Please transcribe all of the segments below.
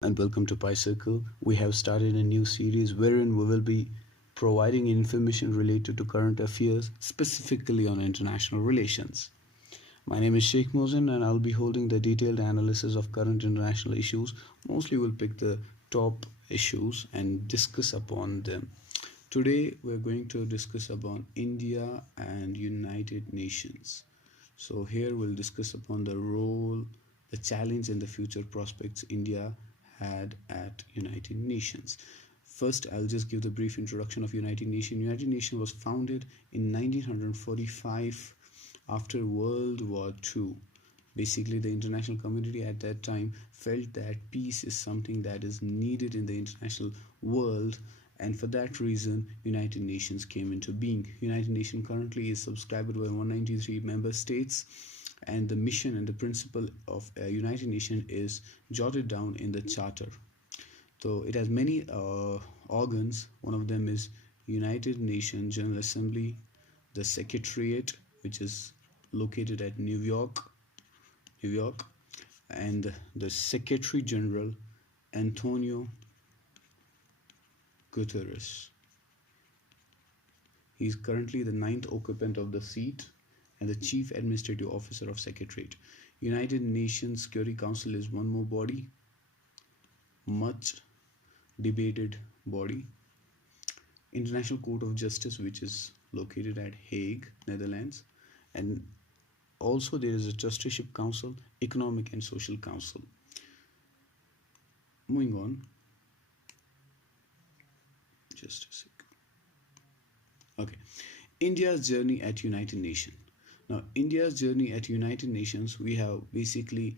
and welcome to Pi Circle. We have started a new series wherein we will be providing information related to current affairs, specifically on international relations. My name is Sheikh Mohsen, and I'll be holding the detailed analysis of current international issues. Mostly, we'll pick the top issues and discuss upon them. Today, we're going to discuss upon India and United Nations. So here we'll discuss upon the role, the challenge and the future prospects India had at United Nations. First, I'll just give the brief introduction of United Nations. United Nations was founded in 1945 after World War II. Basically, the international community at that time felt that peace is something that is needed in the international world, and for that reason United Nations came into being. United Nations currently is subscribed by 193 member states, and the mission and the principle of United Nations is jotted down in the charter. So it has many organs. One of them is United Nations General Assembly, the Secretariat, which is located at New York, and the Secretary General Antonio Guterres. He is currently the ninth occupant of the seat and the chief administrative officer of Secretariat. United Nations Security Council is one more body, much debated body. International Court of Justice, which is located at Hague, Netherlands, and also there is a Trusteeship Council, Economic and Social Council. Moving on. Just a sec. Okay. India's journey at United Nations. Now, India's journey at United Nations, we have basically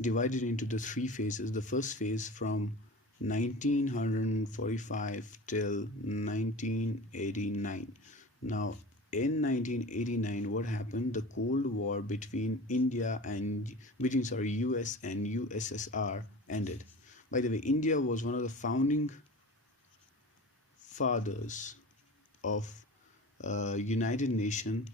divided into the three phases. The first phase from 1945 till 1989. Now, in 1989, what happened? The Cold War between US and USSR ended. By the way, India was one of the founding fathers of United Nations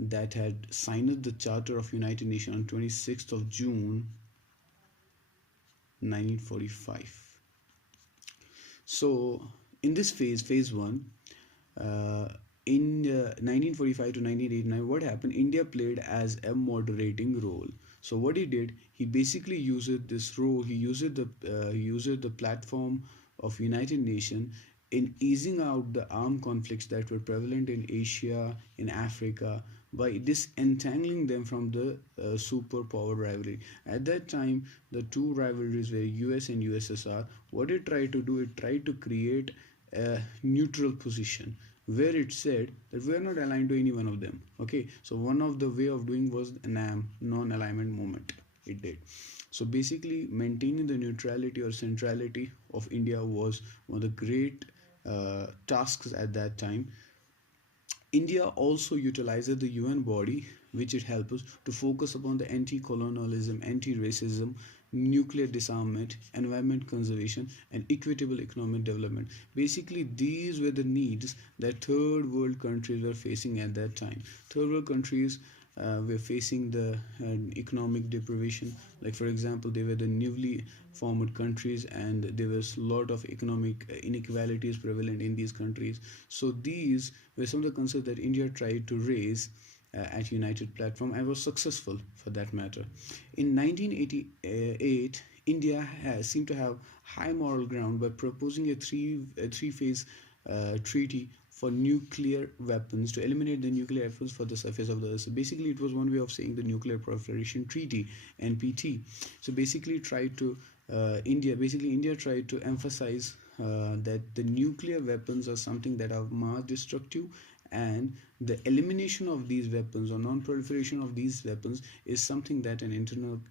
that had signed the Charter of United Nations on 26th of June 1945. So in this phase one, in 1945 to 1989, what happened? India played as a moderating role. So what he did, he basically used this role, he used the platform of United Nations in easing out the armed conflicts that were prevalent in Asia, in Africa, by disentangling them from the superpower rivalry. At that time, the two rivalries were US and USSR. What it tried to do, it tried to create a neutral position where it said that we are not aligned to any one of them. Okay, so one of the way of doing was NAM, non-alignment movement. It did. So basically, maintaining the neutrality or centrality of India was one of the great tasks at that time. India also utilized the UN body, which it helps us to focus upon the anti-colonialism, anti-racism, nuclear disarmament, environment conservation, and equitable economic development. Basically, these were the needs that third world countries were facing at that time. Third world countries were facing the economic deprivation. Like for example, they were the newly formed countries, and there was a lot of economic inequalities prevalent in these countries. So these were some of the concerns that India tried to raise at United Platform, and was successful for that matter. In 1988, India seemed to have high moral ground by proposing a three-phase treaty for nuclear weapons, to eliminate the nuclear weapons for the surface of the earth. So basically, it was one way of saying the Nuclear Proliferation Treaty (NPT). So basically, India tried to emphasize that the nuclear weapons are something that are mass destructive, and the elimination of these weapons or non-proliferation of these weapons is something that an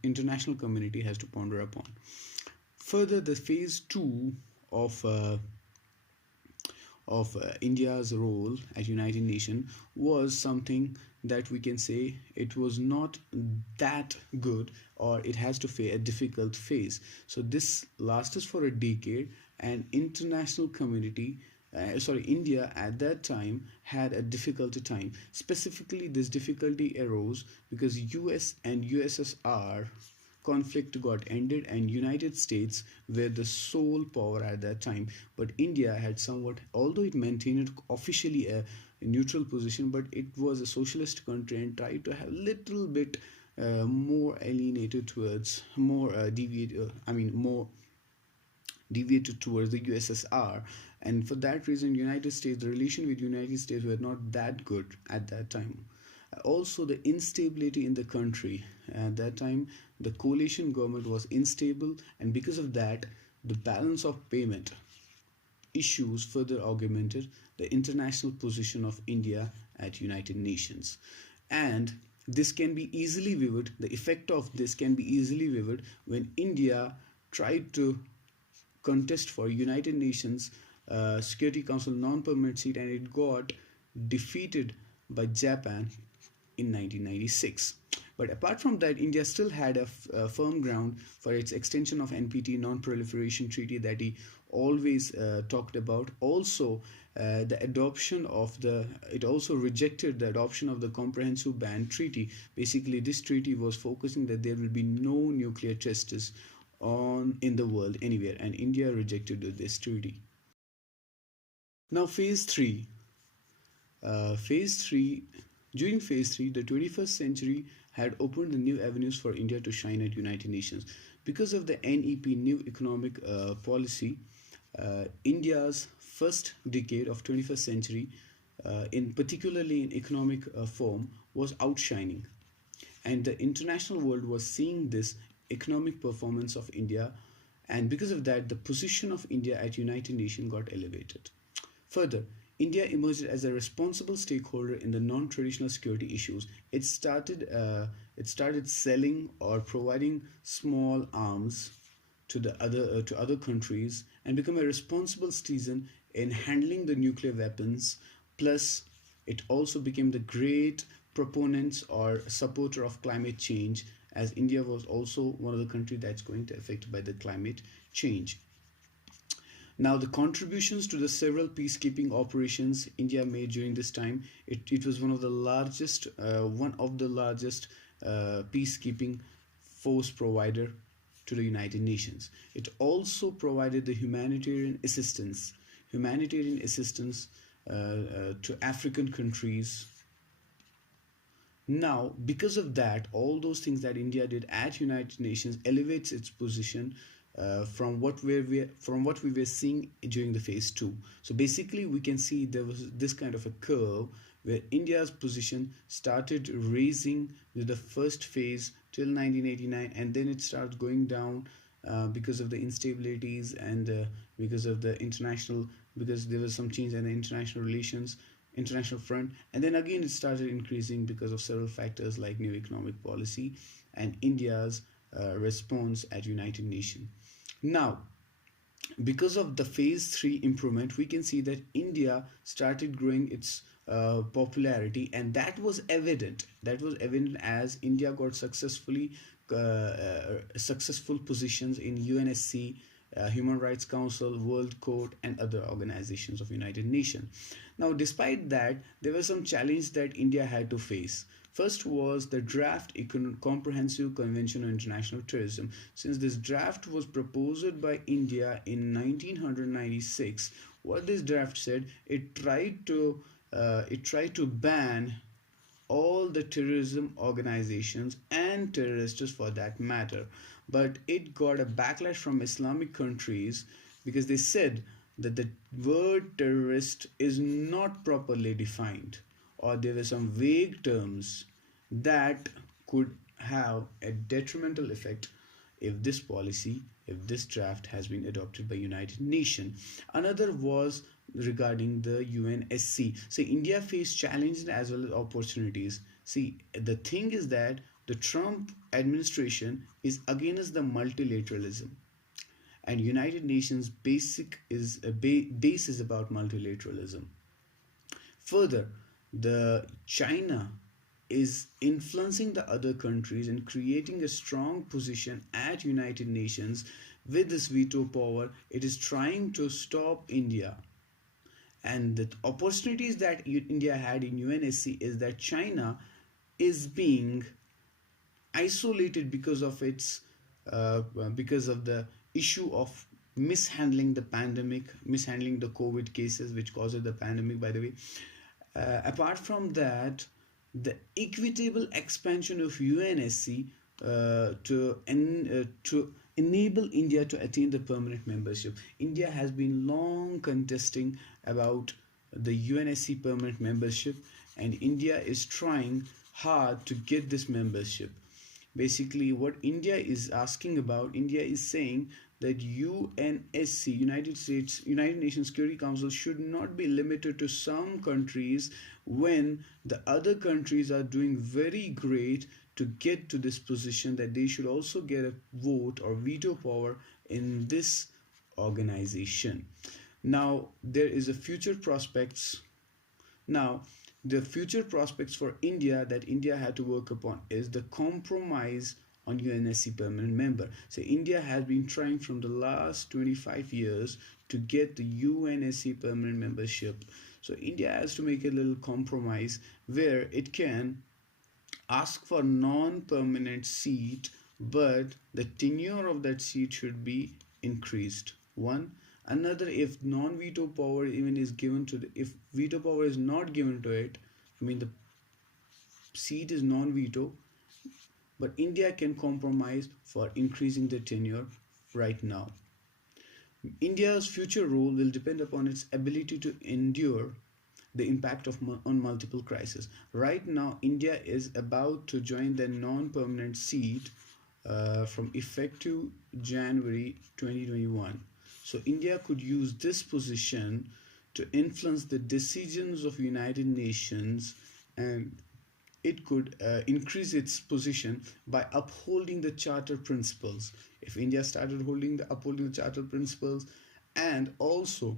international community has to ponder upon. Further, the phase two of India's role at United Nations was something that we can say it was not that good, or it has to face a difficult phase. So this lasted for a decade, and international community India at that time had a difficult time. Specifically, this difficulty arose because US and USSR conflict got ended and United States were the sole power at that time. But India had somewhat, although it maintained officially a neutral position, but it was a socialist country and tried to have little bit more alienated towards more more deviated towards the USSR, and for that reason, United States, the relation with United States were not that good at that time. Also, the instability in the country at that time, the coalition government was unstable, and because of that, the balance of payment issues further augmented the international position of India at United Nations. And this can be easily viewed, the effect of this can be easily viewed when India tried to contest for United Nations Security Council non-permanent seat, and it got defeated by Japan in 1996. But apart from that, India still had a firm ground for its extension of NPT, non-proliferation treaty, that he always talked about. Also, the adoption of it also rejected the adoption of the comprehensive ban treaty. Basically, this treaty was focusing that there will be no nuclear tests on in the world anywhere, and India rejected this treaty. Now, phase 3 during phase 3, the 21st century had opened the new avenues for India to shine at United Nations. Because of the NEP, new economic policy, India's first decade of 21st century, in particularly in economic form, was outshining, and the international world was seeing this economic performance of India, and because of that, the position of India at United Nations got elevated. Further, India emerged as a responsible stakeholder in the non-traditional security issues. It started selling or providing small arms to the other countries and become a responsible citizen in handling the nuclear weapons. Plus, it also became the great proponents or supporter of climate change, as India was also one of the countries that's going to affect by the climate change. Now, the contributions to the several peacekeeping operations India made during this time, it was one of the largest peacekeeping force provider to the United Nations. It also provided the humanitarian assistance to African countries. Now, because of that, all those things that India did at United Nations elevates its position from what we were seeing during the phase 2. So basically, we can see there was this kind of a curve where India's position started raising with the first phase till 1989, and then it started going down because of the instabilities and because there was some change in the international front, and then again it started increasing because of several factors like new economic policy and India's response at United Nations. Now, because of the phase 3 improvement, we can see that India started growing its popularity, and that was evident as India got successful positions in UNSC, Human Rights Council, World Court, and other organizations of United Nations. Now, despite that, there were some challenges that India had to face. First was the draft Comprehensive Convention on International Terrorism. Since this draft was proposed by India in 1996, what this draft said, it tried to ban all the terrorism organizations and terrorists for that matter. But it got a backlash from Islamic countries because they said that the word terrorist is not properly defined, or there were some vague terms that could have a detrimental effect if this draft has been adopted by United Nations. Another was regarding the UNSC. So India faced challenges as well as opportunities. See, the thing is that the Trump administration is against the multilateralism, and United Nations base is about multilateralism. Further, the China is influencing the other countries and creating a strong position at United Nations with this veto power. It is trying to stop India, and the opportunities that India had in UNSC is that China is being isolated because of its because of the issue of mishandling the pandemic, mishandling the COVID cases which caused the pandemic, by the way. Apart from that, the equitable expansion of UNSC to enable India to attain the permanent membership. India has been long contesting about the UNSC permanent membership, and India is trying hard to get this membership. Basically, what India is asking about, India is saying that UNSC, United Nations Security Council, should not be limited to some countries when the other countries are doing very great to get to this position, that they should also get a vote or veto power in this organization. Now, there is a future prospects now, the future prospects for India that India had to work upon is the compromise on UNSC permanent member. So India has been trying from the last 25 years to get the UNSC permanent membership. So India has to make a little compromise where it can ask for non-permanent seat, but the tenure of that seat should be increased. One. Another, if non-veto power even is given to the, if veto power is not given to it, I mean the seat is non-veto, but India can compromise for increasing the tenure right now. India's future role will depend upon its ability to endure the impact of on multiple crises. Right now, India is about to join the non-permanent seat from effective January 2021. So India could use this position to influence the decisions of United Nations, and it could increase its position by upholding the charter principles. If India started upholding the charter principles, and also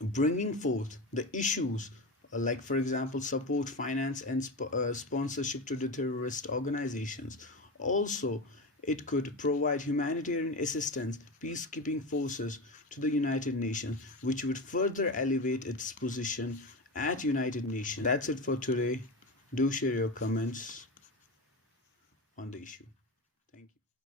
bringing forth the issues like, for example, support, finance, and sponsorship to the terrorist organizations. Also, it could provide humanitarian assistance, peacekeeping forces to the United Nations, which would further elevate its position at United Nations. That's it for today. Do share your comments on the issue.